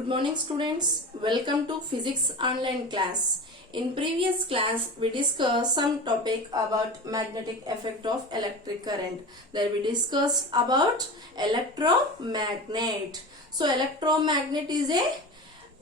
Good morning students. Welcome to physics online class. In previous class we discussed some topic about magnetic effect of electric current. There we discussed about electromagnet. So electromagnet is a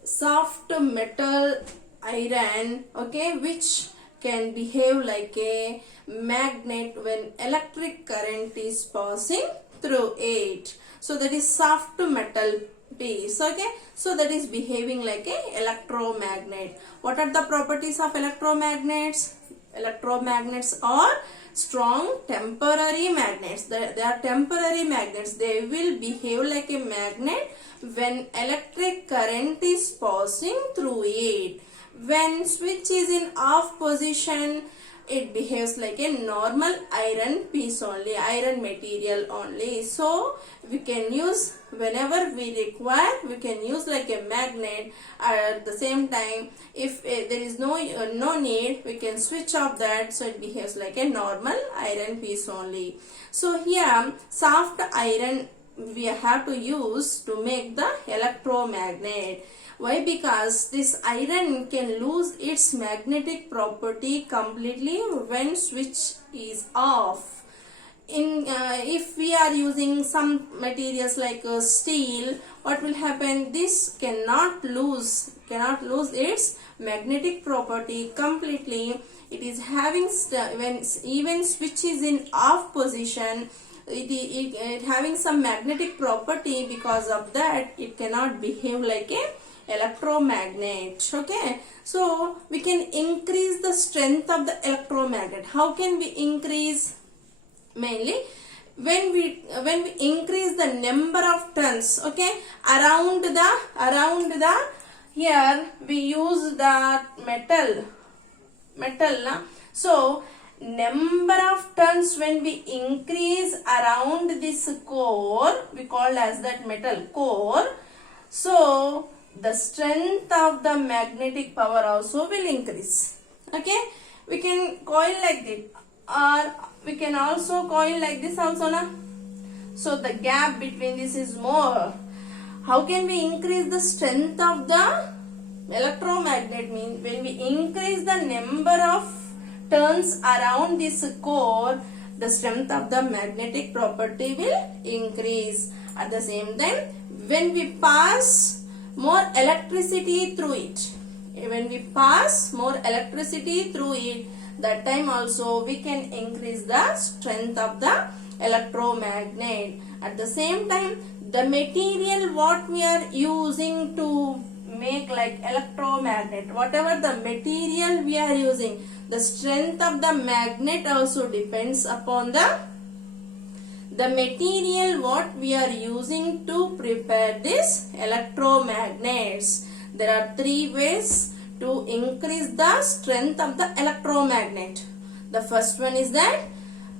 soft metal iron, okay, which can behave like a magnet when electric current is passing through it. So that is soft metal piece, okay. So that is behaving like a electromagnet. What are the properties of electromagnets? Electromagnets are strong temporary magnets. They are temporary magnets. They will behave like a magnet when electric current is passing through it. When switch is in off position, it behaves like a normal iron piece only, iron material only. So we can use whenever we require, we can use like a magnet. At the same time, if there is no need, we can switch off that, so it behaves like a normal iron piece only. So here soft iron we have to use to make the electromagnet. Why? Because this iron can lose its magnetic property completely when switch is off. If we are using some materials like steel, what will happen? This cannot lose its magnetic property completely. It is having when even switch is in off position, it having some magnetic property. Because of that, it cannot behave like a electromagnet, okay. So we can increase the strength of the electromagnet. How can we increase? Mainly when we increase the number of turns, okay, around the here we use the metal. So number of turns when we increase around this core, we call as that metal core. So the strength of the magnetic power also will increase, okay. We can coil like this, or we can also coil like this also, na? So the gap between this is more. How can we increase the strength of the electromagnet? Means when we increase the number of turns around this core, the strength of the magnetic property will increase. At the same time, when we pass more electricity through it, that time also we can increase the strength of the electromagnet. At the same time, the material what we are using to make like electromagnet, whatever the material we are using, the strength of the magnet also depends upon the material what we are using to prepare this electromagnets. There are three ways to increase the strength of the electromagnet. The first one is that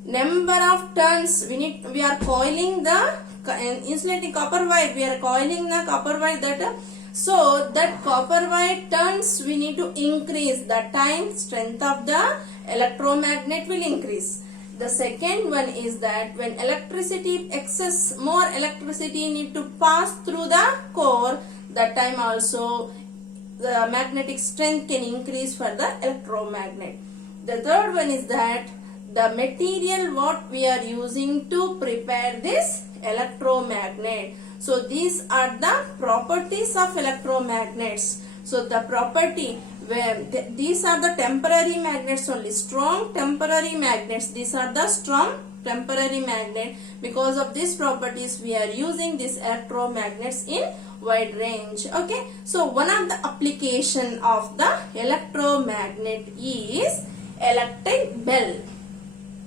number of turns we are coiling the insulating copper wire. We are coiling the copper wire so that copper wire turns we need to increase. The time strength of the electromagnet will increase. The second one is that when more electricity need to pass through the core, that time also the magnetic strength can increase for the electromagnet. The third one is that the material what we are using to prepare this electromagnet. So these are the properties of electromagnets. So the property these are the temporary magnets only, strong temporary magnets. These are the strong temporary magnet. Because of these properties, we are using these electromagnets in wide range, okay. So one of the application of the electromagnet is electric bell,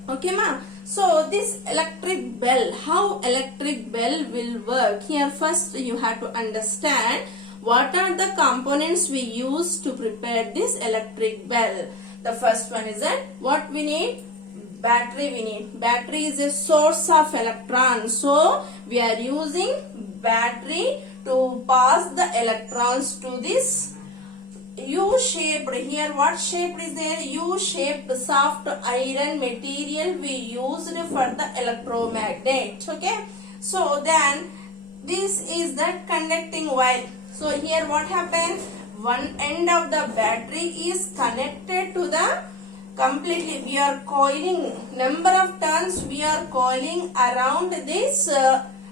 okay ma. So this electric bell, how electric bell will work? Here first you have to understand what are the components we use to prepare this electric bell. The first one is that what we need? Battery. Battery is a source of electrons. So we are using battery to pass the electrons to this U-shaped. Here what shape is there? U-shaped soft iron material we used for the electromagnet, okay. So then this is the conducting wire. So here what happened? One end of the battery is connected to the completely. We are coiling number of turns. We are coiling around this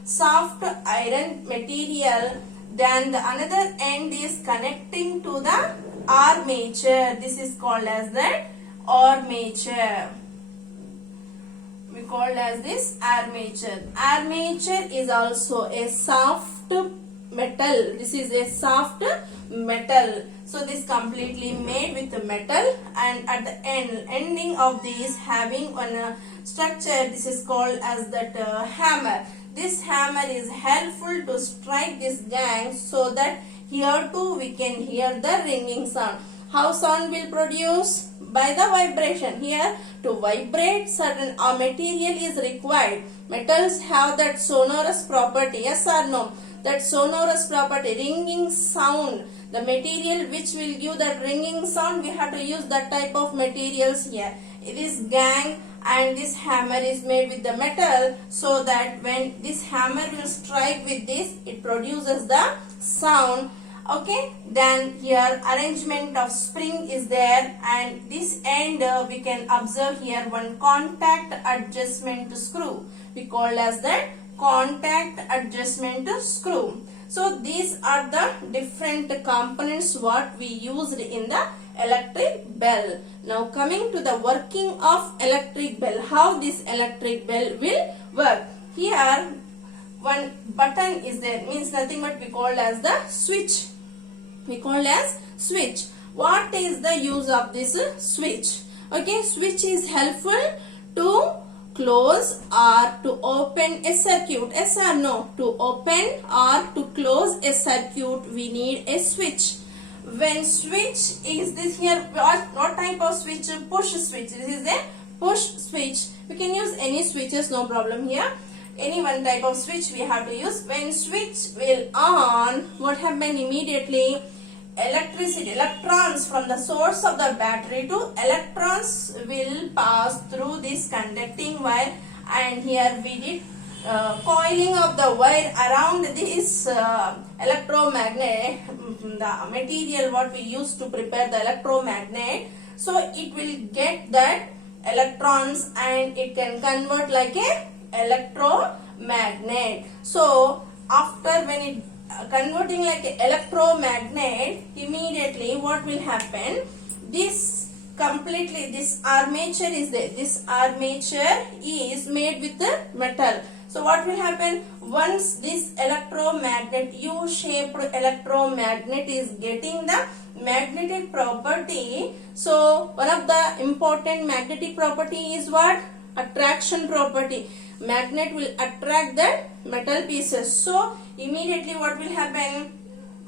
soft iron material. Then the another end is connecting to the armature. This is called as the armature. We called as this armature. Armature is also a soft metal. This is a soft metal. So this completely made with the metal, and at the ending of this having one structure. This is called as that hammer. This hammer is helpful to strike this gang, so that here too we can hear the ringing sound. How sound will produce? By the vibration. Here to vibrate certain material is required. Metals have that sonorous property, yes or no? That sonorous property, ringing sound. The material which will give that ringing sound, we have to use that type of materials here. This gang and this hammer is made with the metal, so that when this hammer will strike with this, it produces the sound. Okay, then here arrangement of spring is there, and this end we can observe here one contact adjustment screw. We call as that contact adjustment screw. So these are the different components what we used in the electric bell. Now coming to the working of electric bell, how this electric bell will work. Here one button is there, means nothing but we call as the switch. We call as switch. What is the use of this switch? Okay, switch is helpful to close or to open a circuit. Yes or no? To open or to close a circuit, we need a switch. When switch is this here, what type of switch? Push switch. This is a push switch. We can use any switches, no problem here. Any one type of switch we have to use. When switch will on, what happen immediately? Electricity, electrons from the source of the battery to electrons will pass through this conducting wire, and here we did coiling of the wire around this electromagnet, the material what we use to prepare the electromagnet. So it will get that electrons and it can convert like a electromagnet. So after when it converting like a electromagnet, immediately what will happen? This completely, this armature is there. This armature is made with the metal. So what will happen? Once this electromagnet, U-shaped electromagnet is getting the magnetic property. So one of the important magnetic property is what? Attraction property. Magnet will attract the metal pieces. So immediately what will happen?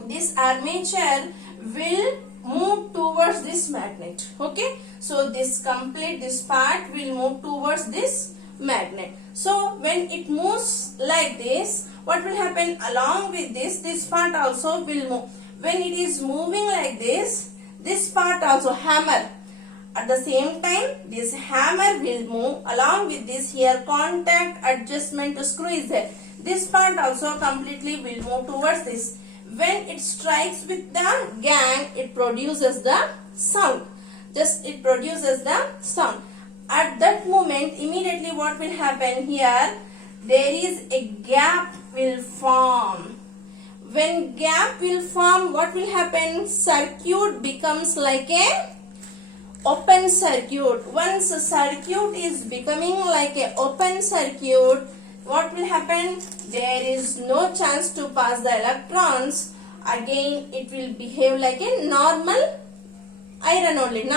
This armature will move towards this magnet. Okay, so this part will move towards this magnet. So when it moves like this, what will happen? Along with this part also will move. When it is moving like this part also, hammer, at the same time this hammer will move along with this. Here contact adjustment screw is there. This part also completely will move towards this. When it strikes with the gang, it produces the sound. It produces the sound. At that moment, immediately what will happen here? There is a gap will form. When gap will form, what will happen? Circuit becomes like a open circuit. Once a circuit is becoming like a open circuit, what will happen? There is no chance to pass the electrons. Again it will behave like a normal iron only.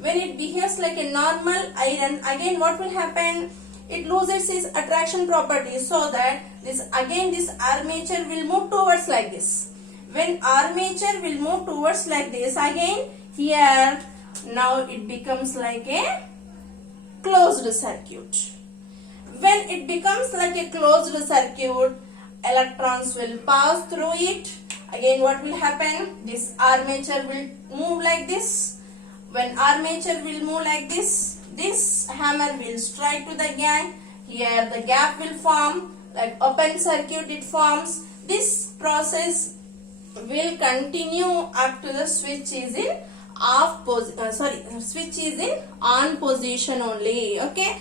When it behaves like a normal iron, again what will happen? It loses its attraction property, so that this armature will move towards like this. When armature will move towards like this, again here now it becomes like a closed circuit. When it becomes like a closed circuit, electrons will pass through it. Again what will happen? This armature will move like this. When armature will move like this, this hammer will strike to the gang. Here the gap will form, like open circuit it forms. This process will continue up to the switch is in switch is in on position only. Okay,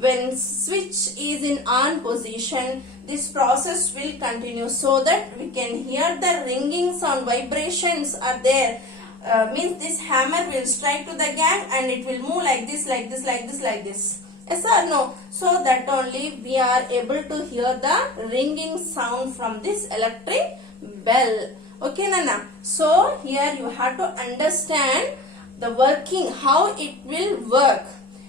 when switch is in on position, this process will continue, so that we can hear the ringing sound, vibrations are there. Means this hammer will strike to the gang and it will move like this, like this, like this, like this. Yes or no? So that only we are able to hear the ringing sound from this electric bell. Okay, Nana. So here you have to understand the working, how it will work.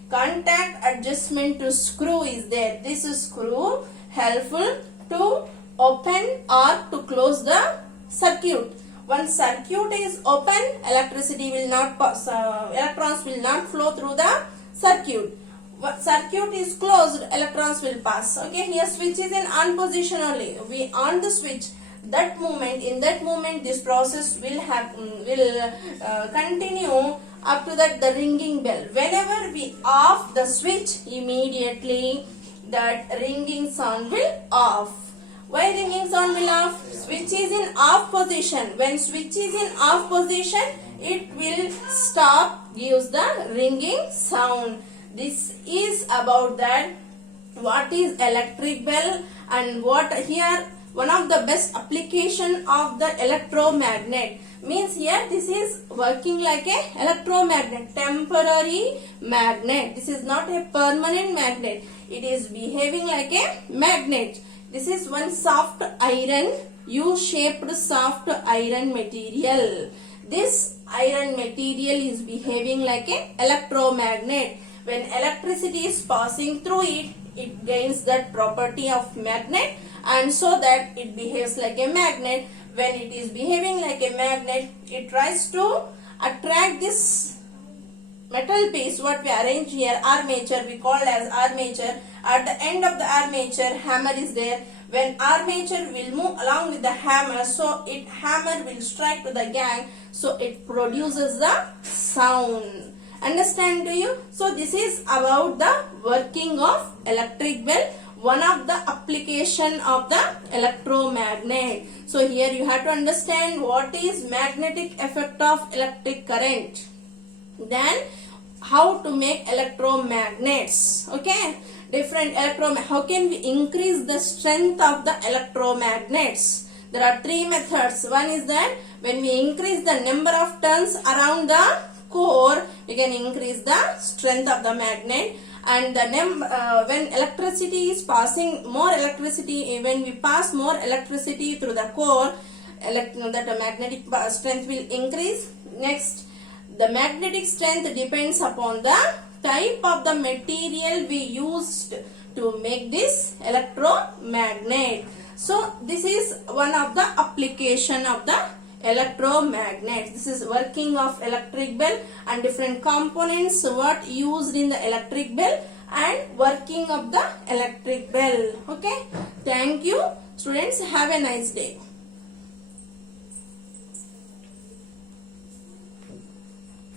Contact adjustment to screw is there. This is screw helpful to open or to close the circuit. Once circuit is open, electricity will not pass, electrons will not flow through the circuit. When circuit is closed, electrons will pass. Okay, here switch is in on position only. We on the switch. That moment, in that moment, this process will happen, continue up to that the ringing bell. Whenever we off the switch, immediately that ringing sound will off. Why ringing sound will off? Switch is in off position. When switch is in off position, it will stop, gives the ringing sound. This is about that what is electric bell and what here one of the best application of the electromagnet. Means here this is working like a electromagnet, temporary magnet. This is not a permanent magnet. It is behaving like a magnet. This is one soft iron, U-shaped soft iron material. This iron material is behaving like a electromagnet. When electricity is passing through it, it gains that property of magnet, and so that it behaves like a magnet. When it is behaving like a magnet, it tries to attract this metal piece, what we arrange here, armature, we call as armature. At the end of the armature, hammer is there. When armature will move along with the hammer, so hammer will strike to the gang, so it produces the sound. Understand, do you? So this is about the working of electric bell, one of the application of the electromagnet. So here you have to understand what is magnetic effect of electric current. Then how to make electromagnets. Okay, different how can we increase the strength of the electromagnets? There are three methods. One is that when we increase the number of turns around the core, we can increase the strength of the magnet. And the when electricity is passing, more electricity, when we pass more electricity through the core, that the magnetic strength will increase. Next, the magnetic strength depends upon the type of the material we used to make this electromagnet. So this is one of the application of the electromagnet. This is working of electric bell and different components what used in the electric bell and working of the electric bell. Okay, thank you students, have a nice day.